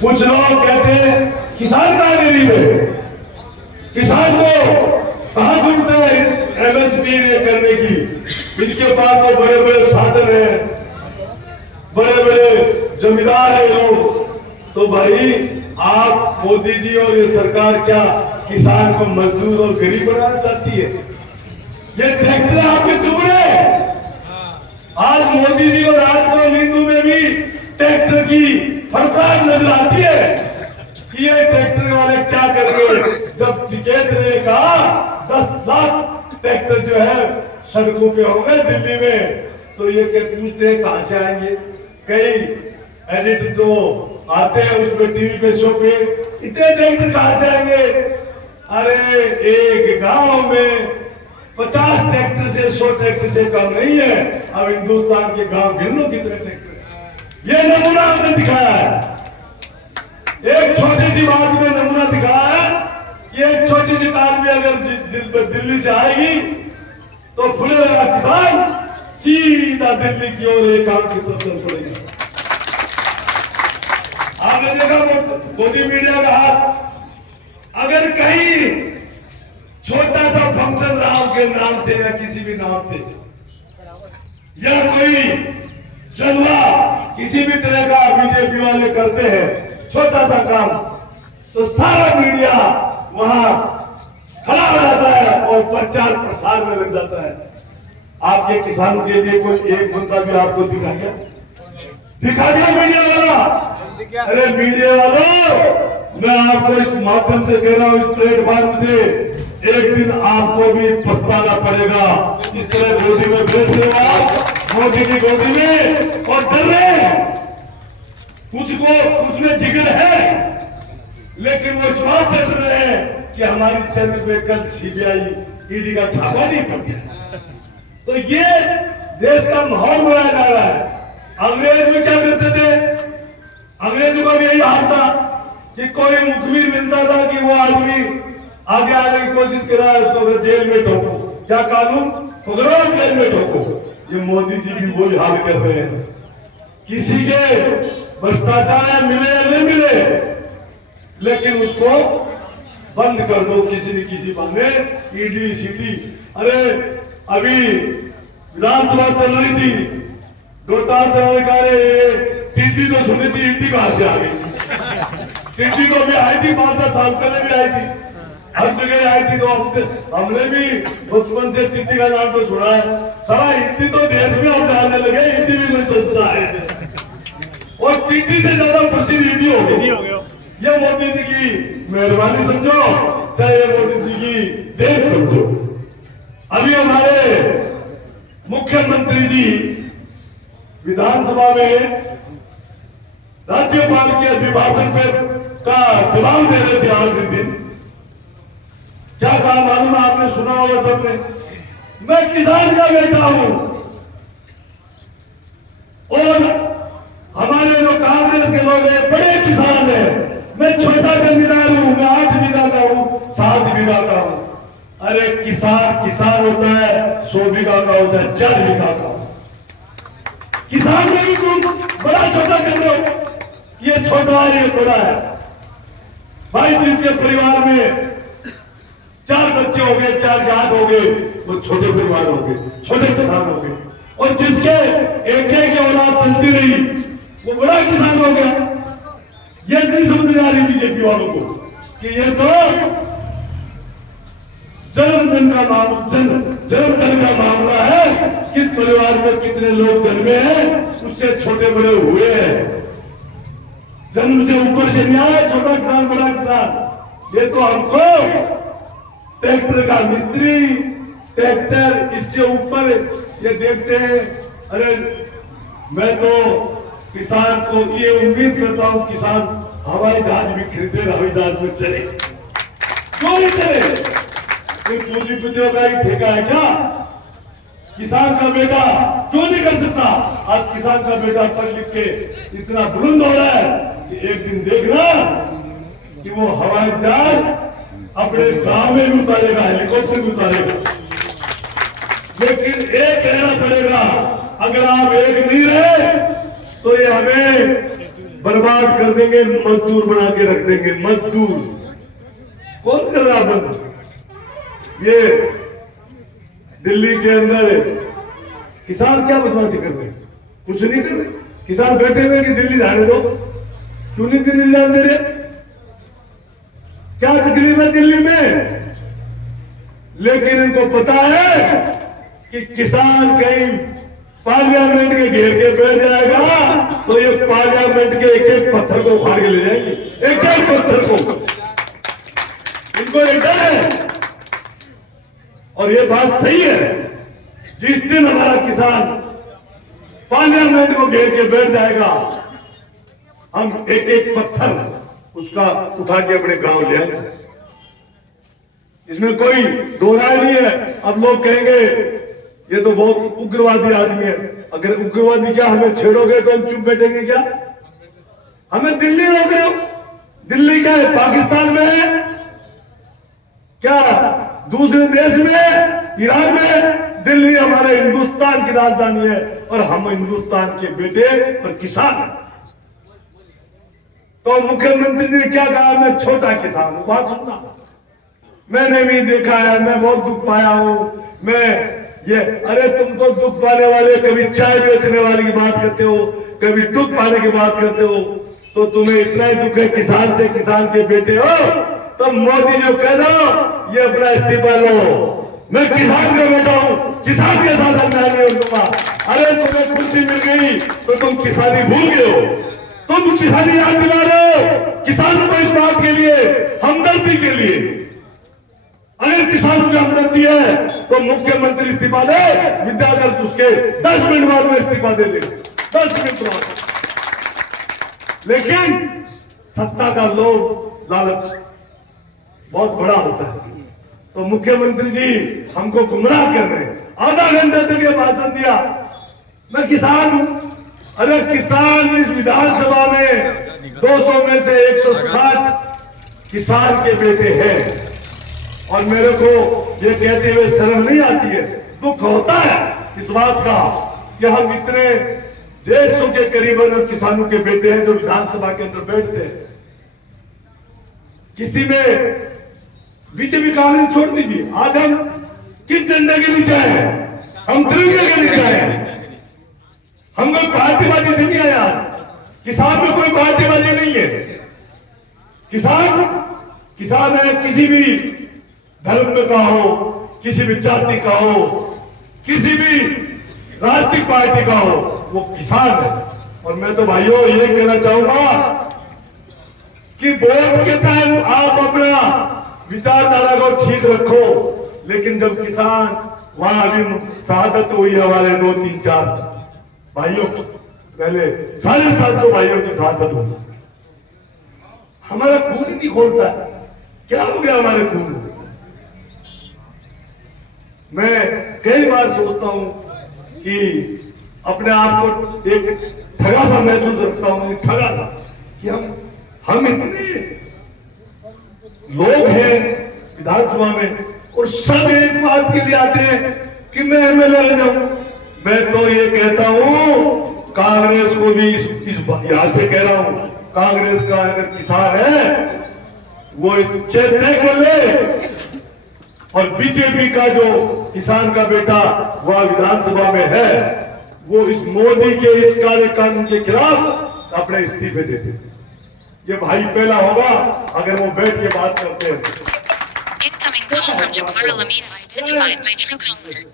कुछ लोग कहते हैं किसान कहाँ दिल्ली में, किसान को कहाँ जरूरत है एमएसपी करने की, इनके पास तो बड़े बड़े साधन है, बड़े बड़े जमींदार है लोग। तो भाई आप मोदी जी और ये सरकार क्या किसान को मजदूर और गरीब बनाना चाहती है? ये ट्रैक्टर आपके चुप रहे। आज मोदी जी को रात को नींदों में भी ट्रैक्टर की फड़फड़ाहट नजर आती है कि ये ट्रैक्टर वाले क्या करेंगे। जब टिकैत ने कहा 10 लाख ट्रैक्टर जो है सड़कों पे होंगे दिल्ली में, तो ये पूछते हैं कहां से आएंगे। कई एडिटर जो आते हैं उसमें टीवी पे शो पे, इतने ट्रैक्टर कहां से आएंगे? अरे एक गांव में 50 ट्रैक्टर से 100 ट्रैक्टर से कम नहीं है। अब हिंदुस्तान के गांव गिन लो कितने ट्रैक्टर है। ये नमूना हमने दिखाया है, एक छोटी सी बात में नमूना दिखाया है कि एक छोटी सी कार भी अगर दिल्ली से आएगी तो फुलेगा किसान, सीधा दिल्ली की ओर एक आंख की तरफ चल पड़ेगा। आपने देखा मोदी मीडिया का हाथ, अगर कहीं छोटा सा फंक्शन राव के नाम से या किसी भी नाम से या कोई जलवा किसी भी तरह का बीजेपी वाले करते हैं छोटा सा काम, तो सारा मीडिया वहां खड़ा हो जाता है और प्रचार प्रसार में लग जाता है। आपके किसानों के लिए कोई एक मुद्दा भी आपको दिखा दिया मीडिया वाला? अरे मीडिया वालों, मैं आपको इस माध्यम से कह रहा हूं, इस प्लेटफॉर्म से, एक दिन आपको भी पछताना पड़ेगा। इस तरह गोदी में बैठ रहे हो आप, मोदी की गोदी में, और डर रहे हैं। कुछ में जिगर है, लेकिन वो इस बात से डर रहे हैं कि हमारी चैनल पे कल सीबीआई ईडी का छापा नहीं पड़ गया। तो ये देश का माहौल बनाया जा रहा है। अंग्रेज में क्या करते थे? अंग्रेजों का भी यही हाल था कि कोई मुखबिर मिलता था कि वो आदमी आगे आने की कोशिश कर रहा है, उसको जेल में ठोको। क्या कानून? पकड़ो जेल में ठोको। ये मोदी जी भी वही हाल कर रहे हैं। किसी के भ्रष्टाचार मिले या नहीं मिले, लेकिन उसको बंद कर दो किसी न किसी बहाने, ईडी सीडी। अरे अभी विधानसभा चल रही थी, रोहतास टीटी तो सुनी थी, ईडी कहां से आ गई? टीटी तो भी आई थी, 5-7 साल पहले भी आई थी, हर जगह आई थी। तो हमने भी बचपन से टीटी का नाम तो सुना है। सारा ईडी तो देश में अब जानने लगे, ईडी भी कुछ सस्ता है, और टीटी से ज्यादा प्रसिद्ध ईडी हो गया। ये मोदी जी की मेहरबानी समझो, चाहे मोदी जी की देन समझो। अभी हमारे मुख्यमंत्री जी विधानसभा में राज्यपाल के अभिभाषण पे का जवाब दे रहे थे आखिरी दिन। क्या कहा मालूम है? आपने सुना होगा सबने, मैं किसान का बेटा हूं, और हमारे जो कांग्रेस के लोग हैं बड़े किसान हैं, मैं छोटा जमींदार हूं, मैं 8 बीघा का हूं, 7 बीघा का हूं। अरे किसान होता है 100 बीघा का, होता है 4 बीघा का। किसान में भी तुम बड़ा छोटा कर रहे हो, ये छोटा है ये बड़ा है। भाई जिसके परिवार में 4 बच्चे हो गए, 4 के 8 हो गए, वो छोटे परिवार हो गए, छोटे किसान हो गए। और जिसके एक औलाद चलती रही, वो बड़ा किसान हो गया। ये नहीं समझ में आ रही बीजेपी वालों को कि ये तो जन्मदिन का मामला है। किस परिवार में कितने लोग जन्मे हैं, उससे छोटे बड़े हुए हैं। जन्म से ऊपर से नहीं आया छोटा किसान बड़ा किसान। ये तो हमको ट्रैक्टर का मिस्त्री, ट्रैक्टर, इससे ऊपर ये देखते हैं। अरे मैं तो किसान को ये उम्मीद करता हूं, किसान हवाई जहाज भी खरीदे, हवाई जहाज में चले, क्यों नहीं चले? पूंजीपतियों का ही ठेका है क्या? किसान का बेटा क्यों नहीं कर सकता? आज किसान का बेटा पढ़ लिख के इतना बुलंद हो रहा है कि एक दिन देखना कि वो हवाई जहाज अपने गांव में भी उतारेगा, हेलीकॉप्टर भी उतारेगा। लेकिन एक कहना पड़ेगा, अगर आप एक नहीं रहे तो ये हमें बर्बाद कर देंगे, मजदूर बना के रख देंगे। मजदूर कौन कर रहा बंद? ये दिल्ली के अंदर किसान क्या बदमाशी कर रहे हैं? कुछ नहीं कर रहे। किसान बैठे हुए कि दिल्ली जाने दो। क्यों नहीं दिल्ली जाने दे रहे? क्या तकलीफ है दिल्ली में? लेकिन इनको पता है कि किसान कहीं पार्लियामेंट के घेर के बैठ जाएगा तो ये पार्लियामेंट के एक एक पत्थर को उखाड़ के ले जाएंगे। एक एक पत्थर को। इनको एक डर है। और ये बात सही है। जिस दिन हमारा किसान पार्लियामेंट को घेर के बैठ जाएगा, हम एक एक पत्थर उसका उठा के अपने गांव ले आएंगे। इसमें कोई दो राय नहीं है। अब लोग कहेंगे ये तो बहुत उग्रवादी आदमी है। अगर उग्रवादी क्या हमें छेड़ोगे तो हम चुप बैठेंगे क्या? हमें दिल्ली रोक रहे हो? दिल्ली क्या है? पाकिस्तान में है क्या? दूसरे देश में, ईरान में? दिल्ली हमारे हिंदुस्तान की राजधानी है और हम हिंदुस्तान के बेटे और किसान हैं। तो मुख्यमंत्री जी ने क्या कहा? मैं छोटा किसान हूं। बात सुनना, मैंने भी देखा है, मैं बहुत दुख पाया हूं। मैं ये अरे तुम तो दुख पाने वाले, कभी चाय बेचने वाले की बात करते हो, कभी दुख पाने की बात करते हो। तो तुम्हें इतना ही दुख है किसान से, किसान के बेटे हो। तो मोदी जो कह दो ये अपना इस्तीफा लो। मैं किसान का बेटा हूं, किसान के साथ अन्याय नहीं होगा। अरे तुम्हें कुर्सी मिल गई तो तुम किसानी भूल गए हो। तुम किसानी याद दिला रहे हो किसानों को इस बात के लिए, हमदर्दी के लिए। अगर किसानों की हमदर्दी है तो मुख्यमंत्री इस्तीफा दे, विद्याधर उसके 10 मिनट बाद में इस्तीफा दे दे। 10 मिनट बाद। लेकिन सत्ता का लोभ, लालच बहुत बड़ा होता है। तो मुख्यमंत्री जी हमको गुमराह कर रहे हैं। आधा घंटे तक ये भाषण दिया, मैं किसान हूं। अरे किसान इस विधानसभा में 200 में से 160 किसान के बेटे हैं। और मेरे को ये कहते हुए शर्म नहीं आती है, दुख होता है इस बात का कि हम इतने 150 के करीबन किसानों के बेटे हैं जो विधानसभा के अंदर बैठते हैं। किसी में बीजेपी कांग्रेस छोड़ दीजिए, आज हम किस झंडे के नीचे आए हैं? हम तिरंगे के नीचे आए हैं। हम कोई पार्टीबाजी से नहीं आए। आज किसान में कोई पार्टीबाजी नहीं है। किसान है, किसी भी धर्म में का हो, किसी भी जाति का हो, किसी भी राजनीतिक पार्टी का हो, वो किसान है। और मैं तो भाइयों ये कहना चाहूंगा कि वोट के टाइम आप अपना विचारधारा को ठीक रखो, लेकिन जब किसान वहां अभी शहादत हुई हमारे 2, 3, 4 भाइयों, पहले 750 भाइयों की शहादत हुई। हमारा खून ही नहीं खोलता है। क्या हो गया हमारे खून में? मैं कई बार सोचता हूं कि अपने आप को एक ठगा सा महसूस रखता हूं, एक ठगा सा कि हम इतने लोग हैं विधानसभा में और सब एक बात के लिए आते हैं कि मैं एमएलए रह जाऊं। मैं तो ये कहता हूं, कांग्रेस को भी इस यहां से कह रहा हूं, कांग्रेस का अगर किसान है वो तय कर ले। और बीजेपी का जो किसान का बेटा वह विधानसभा में है, वो इस मोदी के इस कार्य कानून के खिलाफ अपने इस्तीफे दे दे। ये भाई पहला होगा अगर वो बैठ के बात करते हैं। Incoming call from Jabbar Lamina, identified by Truecaller.